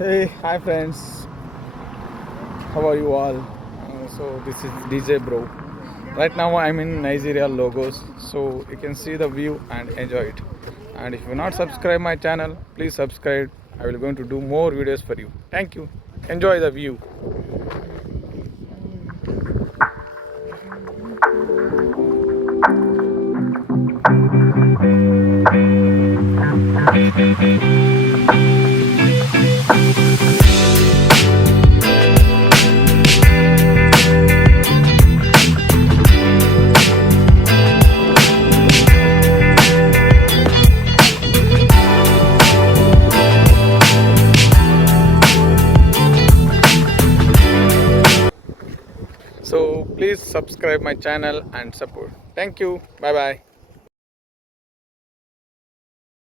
Hey, hi friends. How are you all? This is DJ Bro. Right now I'm in Nigeria Logos, so you can see the view and enjoy it. And if you not subscribe my channel, please subscribe. I will going to do more videos for you. Thank you. Enjoy the view. So please subscribe my channel and support. Thank you. Bye bye.